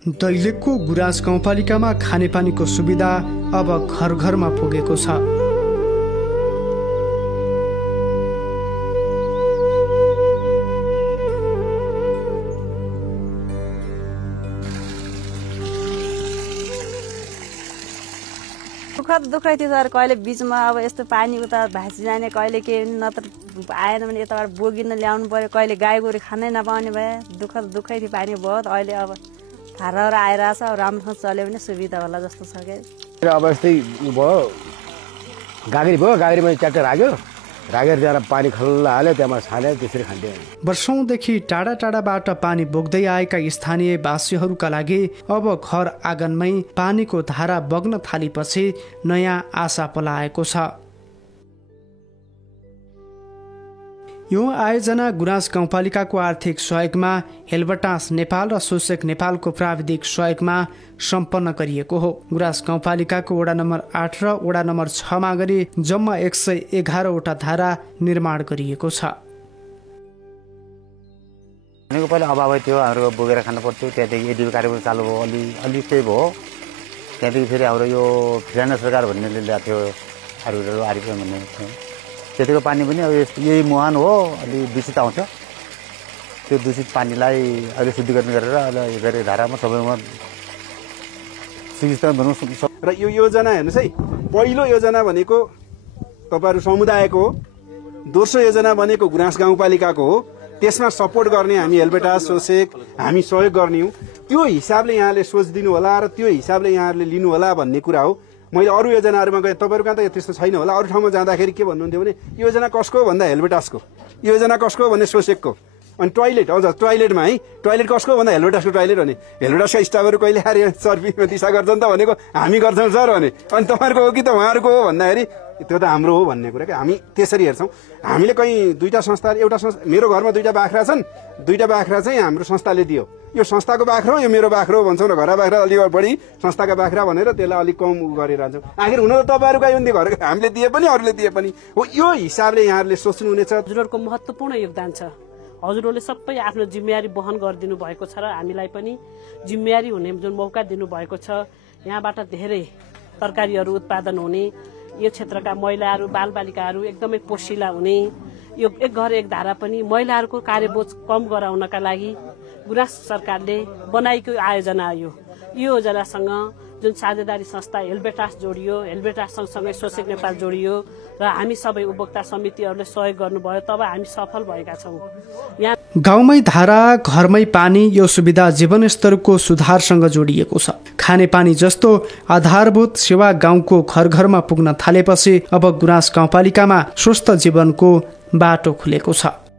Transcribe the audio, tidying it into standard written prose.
दैलेखको गुराँस गाउँपालिकामा खानेपानीको सुविधा अब घर घरमा पुगेको छ। दुखै थियो सर, कहिले बिचमा अब यस्तो पानी उता भाँसी जाने, कहिले के नत्र आएन भने यताबाट बोकिन ल्याउनु पर्यो, कहिले गाई गोरु खानै नपाउने भए दुखै थियो पानी बहुत। अहिले अब थारा आइरहेछ, अब राम्रोसँग चल्यो भने सुविधा होला जस्तो छ के। अब यस्तै भयो, गाग्री भयो, गाग्रीमा ट्र्याक्टर रागेर त्यहाँ पानी खल्ला हाल्यो, त्यहाँ छान्यो, त्यसरी खान्थ्यो। वर्षौंदेखि टाढा टाढाबाट पानी बोक्दै आएका स्थानीय वासीहरूका लागि अब घर आँगनमै पानीको धारा बग्न थालेपछि नयाँ आशा पलाएको छ। यो आयोजना गुराँस गाउँपालिकाको आर्थिक सहयोगमा हेलबटास नेपाल र सोसेक नेपालको प्राविधिक सहयोगमा सम्पन्न गरिएको हो। गुराँस गाउँपालिकाको वडा नम्बर 8 र वडा नम्बर 6 मा गरी जम्मा 111 वटा धारा निर्माण गरिएको छ। पानीको पहिला अभाव थियो, हाम्रो बोकेर खानु पर्थ्यो। त्यहाँदेखि एडिबी कार्यक्रम चालु भयो, अलि केही भयो। त्यहाँदेखि फेरि हाम्रो यो फिराना सरकार भन्नेले ल्याएको थियो, आरिफेन भन्ने थियो। त्यतिको पानी पनि अब यही मुहान हो, अलि दूषित आउँछ। त्यो दूषित पानीलाई अहिले शुद्धिकरण गरेर अहिले धारामा सबैमा सुविस्ता भनौँ। र यो योजना हेर्नुहोस् है, पहिलो योजना भनेको तपाईँहरू समुदायको हो, दोस्रो योजना भनेको गुराँस गाउँपालिकाको हो। त्यसमा सपोर्ट गर्ने हामी हेलबेटास सोसेक हामी सहयोग गर्ने हौँ। त्यो हिसाबले यहाँले सोचिदिनु होला र त्यो हिसाबले यहाँहरूले लिनु होला भन्ने कुरा हो। मैले अरू योजनाहरूमा गएँ, तपाईँहरू कहाँ त त्यस्तो छैन होला। अरू ठाउँमा जाँदाखेरि के भन्नुहुन्थ्यो भने योजना कसको भन्दा हेलबेटासको, योजना कसको भन्ने सोसेकको। अनि टोइलेट, हजुर टोइलेटमा है, टोइलेट कसको भन्दा हेलबेटासको टोइलेट भने हेलबेटासका स्टाफहरू कहिले आएर सर्भिसमा दिशा गर्छन् त भनेको हामी गर्छौँ सर भने। अनि तपाईँहरूको हो कि त उहाँहरूको हो भन्दाखेरि त्यो त हाम्रो हो भन्ने कुरा क्या। हामी त्यसरी हेर्छौँ। हामीले कहीँ दुईवटा संस्था, एउटा संस्था, मेरो घरमा दुईवटा बाख्रा छन्, दुईवटा बाख्रा चाहिँ हाम्रो संस्थाले दियो। यो संस्थाको बाख्रो हो, यो मेरो बाख्रो हो भन्छौँ र घरा बाख्रा अलिक बढी संस्थाका बाख्रा भनेर त्यसलाई अलिक कम गरेर जान्छौँ। आखिर हुन त तपाईँहरूको आइन्थ्यो, घर हामीले दिए पनि अरूले दिए पनि हो। यो हिसाबले यहाँहरूले सोच्नुहुनेछ। हजुरहरूको महत्त्वपूर्ण योगदान छ। हजुरहरूले सबै आफ्नो जिम्मेवारी वहन गरिदिनु भएको छ र हामीलाई पनि जिम्मेवारी हुने जुन मौका दिनुभएको छ। यहाँबाट धेरै तरकारीहरू उत्पादन हुने, यो क्षेत्रका महिलाहरू बालबालिकाहरू एकदमै पोसिला हुने, यो एक घर एक धारा पनि महिलाहरूको कार्यबोझ कम गराउनका लागि गुराँस सरकारले बनाएको आयोजना हो। यो योजनासँग जुन साझेदारी संस्था हेलबेटास जोडियो, हेलबेटास सँगसँगै सोसेक नेपाल जोडियो र हामी सबै उपभोक्ता समितिहरूले सहयोग गर्नुभयो, तब हामी सफल भएका छौँ। यहाँ गाउँमै धारा, घरमै पानी, यो सुविधा जीवनस्तरको सुधारसँग जोडिएको छ। खानेपानी जस्तो आधारभूत सेवा गाउँको घर घरमा पुग्न थालेपछि अब गुराँस गाउँपालिकामा स्वस्थ जीवनको बाटो खुलेको छ।